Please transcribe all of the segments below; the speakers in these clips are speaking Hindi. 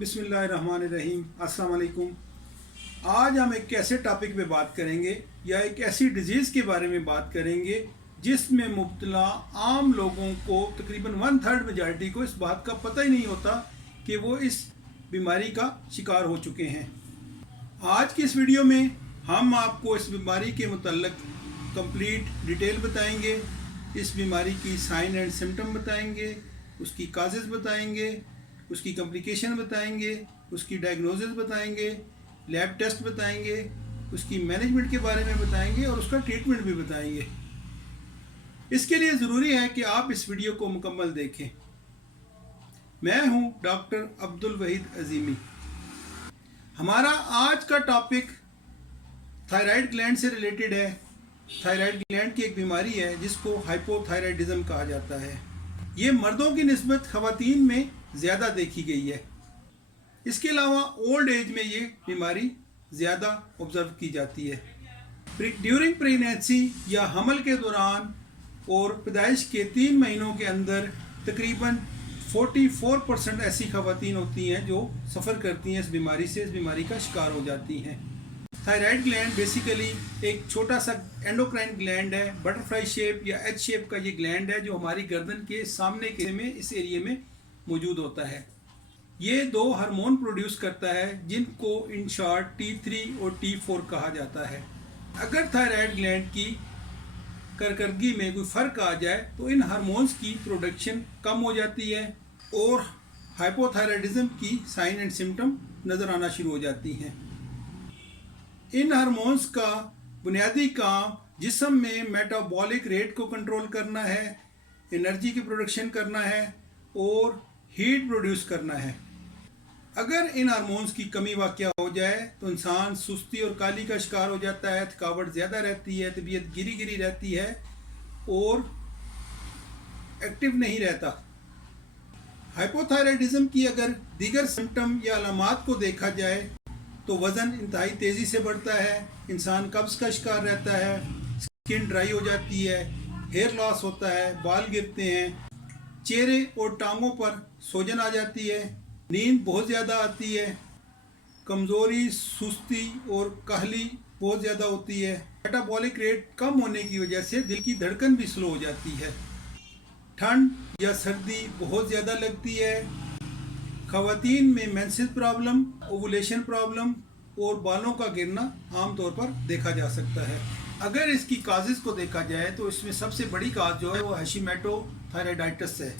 बिस्मिल्लाहिर्रहमानिर्रहीम। अस्सलाम वालेकुम। आज हम एक ऐसे टॉपिक पे बात करेंगे या एक ऐसी डिजीज़ के बारे में बात करेंगे जिसमें मुब्तला आम लोगों को तकरीबन 1/3 मेजॉरिटी को इस बात का पता ही नहीं होता कि वो इस बीमारी का शिकार हो चुके हैं। आज की इस वीडियो में हम आपको इस बीमारी के मुतल्लिक कंप्लीट डिटेल बताएंगे, इस बीमारी की साइन एंड सिम्टम बताएंगे, उसकी काजेज़ बताएंगे, उसकी कॉम्प्लिकेशन बताएंगे, उसकी डायग्नोसिस बताएंगे, लैब टेस्ट बताएंगे, उसकी मैनेजमेंट के बारे में बताएंगे और उसका ट्रीटमेंट भी बताएंगे। इसके लिए ज़रूरी है कि आप इस वीडियो को मुकम्मल देखें। मैं हूं डॉक्टर अब्दुल वहीद अजीमी। हमारा आज का टॉपिक थायराइड ग्लैंड से रिलेटेड है। थायराइड ग्लैंड की एक बीमारी है जिसको हाइपोथायराइडिज्म कहा जाता है। ये मर्दों की निस्बत ख़वातीन में ज़्यादा देखी गई है। इसके अलावा ओल्ड एज में ये बीमारी ज़्यादा ऑब्ज़र्व की जाती है। ड्यूरिंग प्रेगनेंसी या हमल के दौरान और पैदाइश के 3 महीनों के अंदर तकरीबन 44% ऐसी ख़वातीन होती हैं जो सफ़र करती हैं इस बीमारी से, इस बीमारी का शिकार हो जाती हैं। थायराइड ग्लैंड बेसिकली एक छोटा सा एंडोक्राइन ग्लैंड है। बटरफ्लाई शेप या एच शेप का ये ग्लैंड है जो हमारी गर्दन के सामने के में इस एरिया में मौजूद होता है। ये 2 हार्मोन प्रोड्यूस करता है जिनको इन शॉर्ट T3 और T4 कहा जाता है। अगर थायराइड ग्लैंड की कारकर्दगी में कोई फ़र्क आ जाए तो इन हार्मोन्स की प्रोडक्शन कम हो जाती है और हाइपोथायराइडिज्म की साइन एंड सिम्टम नज़र आना शुरू हो जाती हैं। इन हार्मोन्स का बुनियादी काम जिस्म में मेटाबॉलिक रेट को कंट्रोल करना है, एनर्जी की प्रोडक्शन करना है और हीट प्रोड्यूस करना है। अगर इन हार्मोन्स की कमी वाक़या हो जाए तो इंसान सुस्ती और काली का शिकार हो जाता है, थकावट ज़्यादा रहती है, तबीयत गिरी गिरी रहती है और एक्टिव नहीं रहता। हाइपोथायराइडिज्म की अगर दीगर सिम्टम या अलामात को देखा जाए तो वज़न इंतहाई तेज़ी से बढ़ता है, इंसान कब्ज़ का शिकार रहता है, स्किन ड्राई हो जाती है, हेयर लॉस होता है, बाल गिरते हैं, चेहरे और टांगों पर सूजन आ जाती है, नींद बहुत ज़्यादा आती है, कमज़ोरी, सुस्ती और काहली बहुत ज़्यादा होती है। मेटाबॉलिक रेट कम होने की वजह से दिल की धड़कन भी स्लो हो जाती है। ठंड या सर्दी बहुत ज़्यादा लगती है। ख़वातीन में मेंसेस प्रॉब्लम, ओवुलेशन प्रॉब्लम और बालों का गिरना आमतौर पर देखा जा सकता है। अगर इसकी काजेज़ को देखा जाए तो इसमें सबसे बड़ी काज जो है वो हैशिमोटो थायराइडाइटिस है।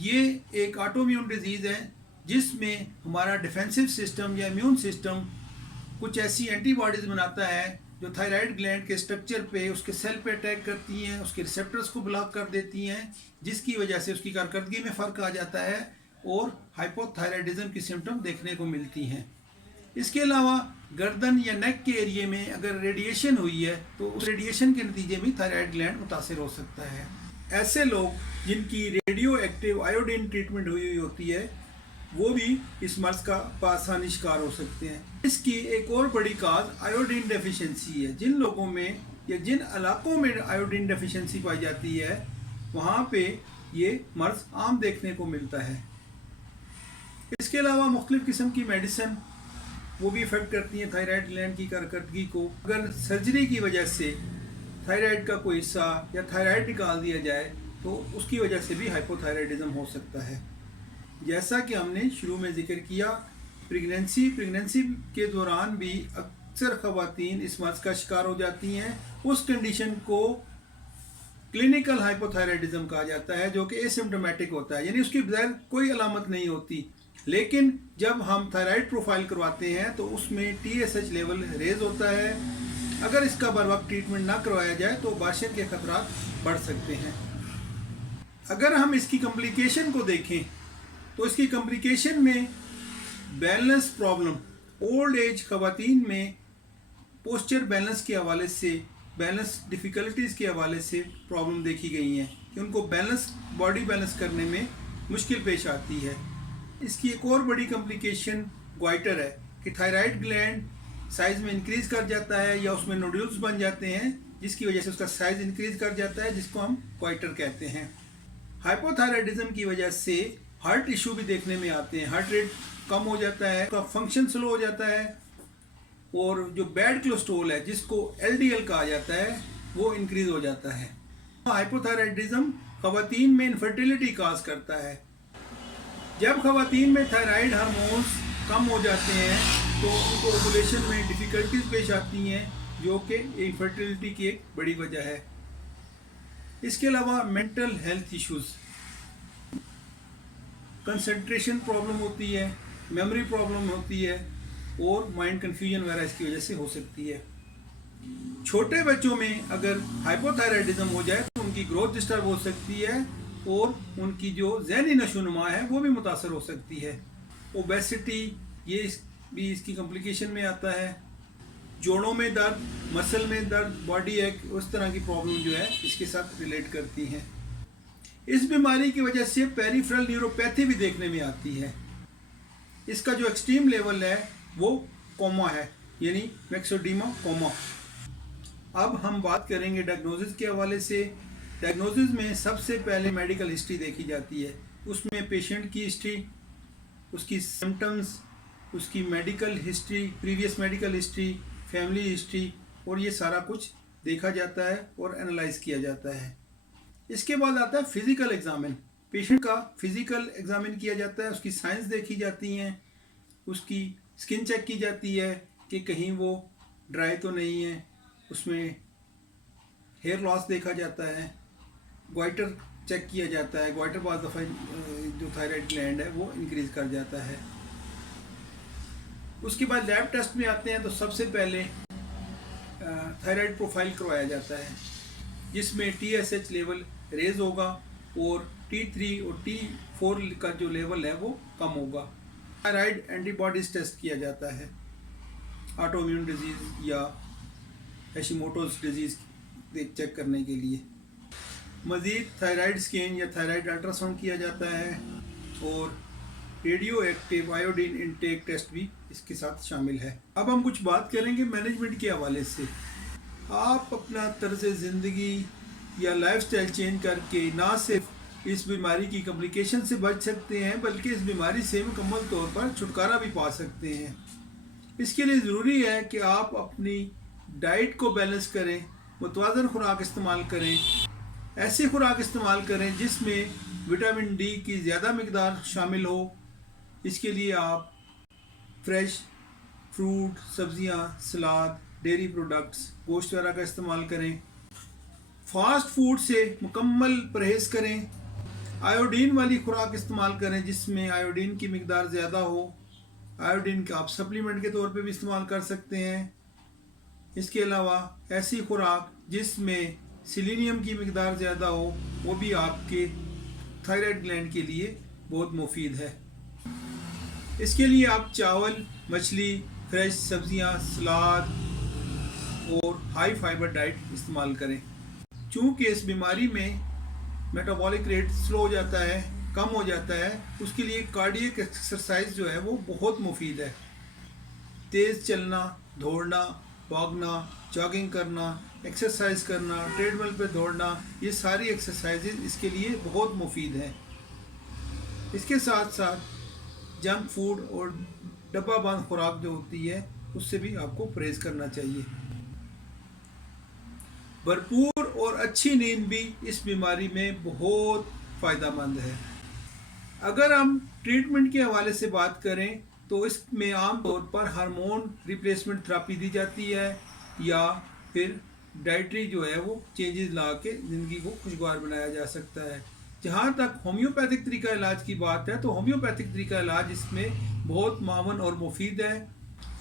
ये एक ऑटोइम्यून डिजीज़ है जिसमें हमारा डिफेंसिव सिस्टम या इम्यून सिस्टम कुछ ऐसी एंटीबॉडीज़ बनाता है जो थायराइड ग्लैंड के स्ट्रक्चर पे, उसके सेल पे अटैक करती हैं, उसके रिसेप्टर्स को ब्लॉक कर देती हैं, जिसकी वजह से उसकी कारकर्दगी में फ़र्क आ जाता है और हाइपोथायराइडिज्म की सिम्टम देखने को मिलती हैं। इसके अलावा गर्दन या नेक के एरिए में अगर रेडिएशन हुई है तो उस रेडिएशन के नतीजे में थायराइड ग्लैंड मुतासिर हो सकता है। ऐसे लोग जिनकी रेडियो एक्टिव आयोडीन ट्रीटमेंट हुई होती है वो भी इस मर्ज का आसानी शिकार हो सकते हैं। इसकी एक और बड़ी काज आयोडीन डेफिशिएंसी है। जिन लोगों में या जिन इलाकों में आयोडीन डेफिशिएंसी पाई जाती है वहाँ पे ये मर्ज आम देखने को मिलता है। इसके अलावा मुख्तलिफ़ किस्म की मेडिसिन वो भी इफ़ेक्ट करती हैं थायराइड ग्लैंड की कारकर्दगी को। अगर सर्जरी की वजह से थायराइड का कोई हिस्सा या थायराइड निकाल दिया जाए तो उसकी वजह से भी हाइपोथायराइडिज्म हो सकता है। जैसा कि हमने शुरू में जिक्र किया, प्रेगनेंसी के दौरान भी अक्सर ख़वातीन इस मर्ज़ का शिकार हो जाती हैं। उस कंडीशन को क्लिनिकल हाइपोथायराइडिज्म कहा जाता है जो कि एसिम्प्टोमेटिक होता है, यानी उसकी बगैर कोई अलामत नहीं होती। लेकिन जब हम थायराइड प्रोफाइल करवाते हैं तो उसमें TSH लेवल रेज होता है। अगर इसका बर वक्त ट्रीटमेंट ना करवाया जाए तो अबॉर्शन के खतरात बढ़ सकते हैं। अगर हम इसकी कॉम्प्लिकेशन को देखें तो इसकी कॉम्प्लिकेशन में बैलेंस प्रॉब्लम, ओल्ड एज ख़वातीन में पोस्चर बैलेंस के हवाले से, बैलेंस डिफ़िकल्टीज़ के हवाले से प्रॉब्लम देखी गई हैं कि उनको बॉडी बैलेंस करने में मुश्किल पेश आती है। इसकी एक और बड़ी कॉम्प्लिकेशन ग्वाइटर है कि थायराइड ग्लैंड साइज़ में इंक्रीज़ कर जाता है या उसमें नोड्यूल्स बन जाते हैं जिसकी वजह से उसका साइज़ इंक्रीज़ कर जाता है, जिसको हम ग्वाइटर कहते हैं। हाइपोथायराइडिज्म की वजह से हार्ट इशू भी देखने में आते हैं, हार्ट रेट कम हो जाता है, उसका फंक्शन स्लो हो जाता है, और जो बैड कोलेस्ट्रॉल है जिसको एलडीएल कहा जाता है वो इंक्रीज हो जाता है। हाइपोथायराइडिज्म खवातीन में इनफर्टिलिटी काज करता है। जब खवातीन में थायराइड हार्मोन्स कम हो जाते हैं तो उनको ओवुलेशन में डिफ़िकल्टीज पेश आती हैं, जो कि इनफर्टिलिटी की एक बड़ी वजह है। इसके अलावा mental health issues, concentration problem होती है, मेमोरी प्रॉब्लम होती है, और माइंड कन्फ्यूजन वगैरह इसकी वजह से हो सकती है। छोटे बच्चों में अगर हाइपोथायराइडिज्म हो जाए तो उनकी ग्रोथ डिस्टर्ब हो सकती है और उनकी जो ज़हनी नशोनुमा है वो भी मुतासर हो सकती है। ओबेसिटी ये भी इसकी कॉम्प्लिकेशन में आता है। जोड़ों में दर्द, मसल में दर्द, बॉडी एक उस तरह की प्रॉब्लम जो है इसके साथ रिलेट करती हैं। इस बीमारी की वजह से पेरिफेरल न्यूरोपैथी भी देखने में आती है। इसका जो एक्सट्रीम लेवल है वो कोमा है, यानी मैक्सोडीमा कोमा। अब हम बात करेंगे डायग्नोसिस के हवाले से। डायग्नोसिस में सबसे पहले मेडिकल हिस्ट्री देखी जाती है। उसमें पेशेंट की हिस्ट्री, उसकी सिम्टम्स, उसकी medical history, previous medical history, family history, और ये सारा कुछ देखा जाता है और एनालाइज किया जाता है। इसके बाद आता है फिज़िकल एग्जामिन। पेशेंट का फिज़िकल एग्जामिन किया जाता है, उसकी साइंस देखी जाती हैं, उसकी स्किन चेक की जाती है कि कहीं वो ड्राई तो नहीं है, उसमें हेयर लॉस देखा जाता है, ग्वाइटर चेक किया जाता है। ग्वाइटर बाद दफ़ा जो थायराइड ग्लैंड है वो इंक्रीज कर जाता है। उसके बाद लैब टेस्ट में आते हैं तो सबसे पहले थायराइड प्रोफाइल करवाया जाता है, जिसमें TSH लेवल रेज होगा और T3 और T4 का जो लेवल है वो कम होगा। थायराइड एंटीबॉडीज टेस्ट किया जाता है ऑटोइम्यून डिजीज़ या हैशिमोटोज़ डिजीज़ चेक करने के लिए। मज़ीद थायराइड स्कैन या थायराइड अल्ट्रासाउंड किया जाता है, और radioactive iodine intake test भी इसके साथ शामिल है। अब हम कुछ बात करेंगे मैनेजमेंट के हवाले से। आप अपना तर्ज ज़िंदगी या लाइफस्टाइल चेंज करके ना सिर्फ इस बीमारी की कॉम्प्लिकेशन से बच सकते हैं बल्कि इस बीमारी से मुकम्मल तौर पर छुटकारा भी पा सकते हैं। इसके लिए ज़रूरी है कि आप अपनी डाइट को बैलेंस करें, मुतवाज़न खुराक इस्तेमाल करें, ऐसी खुराक इस्तेमाल करें जिसमें विटामिन डी की ज़्यादा मकदार शामिल हो। इसके लिए आप फ्रेश फ्रूट, सब्ज़ियाँ, सलाद, डेयरी प्रोडक्ट्स, गोश्त वगैरह का इस्तेमाल करें। फास्ट फूड से मुकम्मल परहेज़ करें। आयोडीन वाली खुराक इस्तेमाल करें जिसमें आयोडीन की मकदार ज़्यादा हो। आयोडीन का आप सप्लीमेंट के तौर पे भी इस्तेमाल कर सकते हैं। इसके अलावा ऐसी खुराक जिसमें सिलीनियम की मकदार ज़्यादा हो वो भी आपके थायराइड ग्लैंड के लिए बहुत मुफीद है। इसके लिए आप चावल, मछली, फ्रेश सब्जियां, सलाद और हाई फाइबर डाइट इस्तेमाल करें। चूँकि इस बीमारी में मेटाबॉलिक रेट स्लो हो जाता है, कम हो जाता है, उसके लिए कार्डियक एक्सरसाइज जो है वो बहुत मुफीद है। तेज़ चलना, दौड़ना, भागना, जॉगिंग करना, एक्सरसाइज करना, ट्रेडमिल पे दौड़ना, ये सारी एक्सरसाइजेज इसके लिए बहुत मुफीद हैं। इसके साथ साथ जंक फूड और डब्बा बंद खुराक जो होती है उससे भी आपको परहेज़ करना चाहिए। भरपूर और अच्छी नींद भी इस बीमारी में बहुत फ़ायदेमंद है। अगर हम ट्रीटमेंट के हवाले से बात करें तो इसमें आम तौर पर हार्मोन रिप्लेसमेंट थेरेपी दी जाती है या फिर डाइटरी जो है वो चेंजेस ला के ज़िंदगी को खुशगवार बनाया जा सकता है। जहाँ तक होम्योपैथिक तरीका इलाज की बात है तो होम्योपैथिक तरीका इलाज इसमें बहुत मावन और मुफीद है।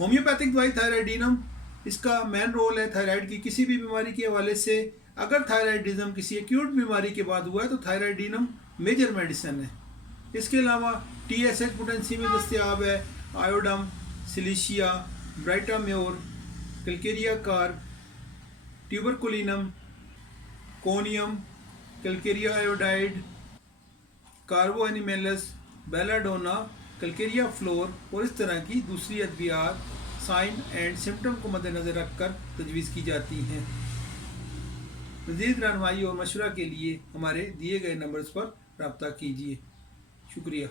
होम्योपैथिक दवाई थायराइडिनम, इसका मेन रोल है थायराइड की किसी भी बीमारी के हवाले से। अगर थायराइडिज्म किसी एक्यूट बीमारी के बाद हुआ है तो थायराइडिनम मेजर मेडिसिन है। इसके अलावा TSH पोटेंसी में दस्तियाब है iodum, silicea, baryta mur, calcarea carb, tuberculinum, conium, calcarea iodide, carbo animalis, belladonna, calcarea fluor और इस तरह की दूसरी अद्वियात साइन एंड सिम्टम को मद्देनज़र रखकर तजवीज़ की जाती हैं। मज़ीद रहनुमाई और मशवरा के लिए हमारे दिए गए नंबर्स पर रब्ता कीजिए। शुक्रिया।